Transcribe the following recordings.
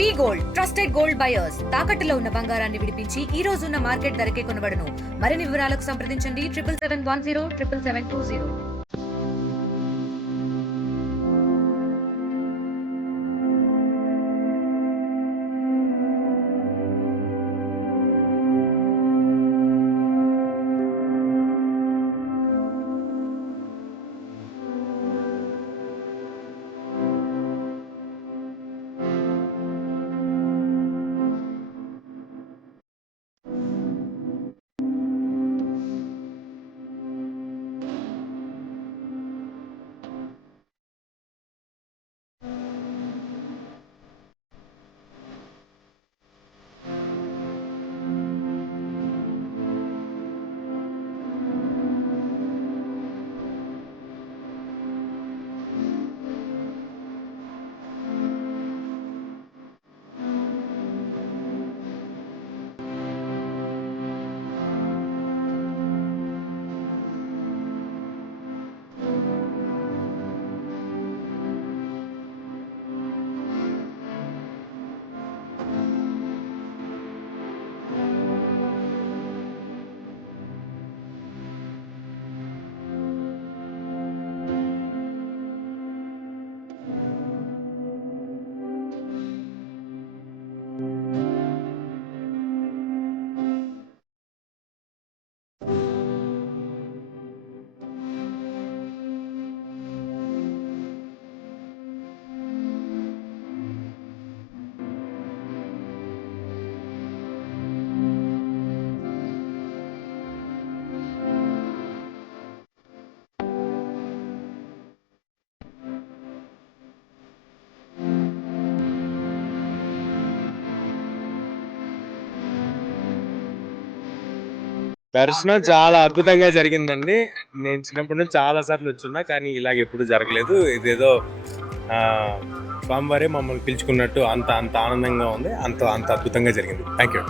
వి gold trusted gold buyers తాకట్టులో ఉన్న బంగారాన్ని విడిపించి ఈ రోజు ఉన్న మార్కెట్ ధరకే కొనబడును. మరిన్ని వివరాలకు సంప్రదించండి 7771077720. దర్శనం చాలా అద్భుతంగా జరిగిందండి. నేను చిన్నప్పటి నుంచి చాలా సార్లు వచ్చున్నా, కానీ ఇలాగ ఎప్పుడు జరగలేదు. ఇదేదో స్వామివారే మమ్మల్ని పిలుచుకున్నట్టు అంత అంత ఆనందంగా ఉంది. అంత అంత అద్భుతంగా జరిగింది. Thank you.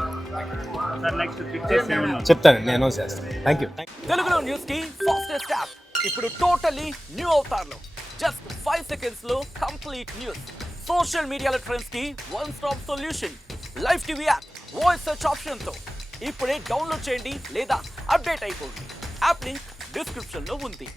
చెప్తాను, నేను అనౌన్స్ చేస్తాను. Thank you. తెలుగులో న్యూస్ కి ఫాస్టెస్ట్ యాప్ ఇప్పుడు టోటలీ న్యూ అవతార్లో జస్ట్ 5 seconds లో కంప్లీట్ న్యూస్, సోషల్ మీడియాలో ట్రెండ్స్ కి one stop solution, live TV app, voice search option తో ఇప్పుడే డౌన్లోడ్ చేయండి లేదా అప్డేట్ అయిపోండి. యాప్ లింక్ డిస్క్రిప్షన్ లో ఉంది.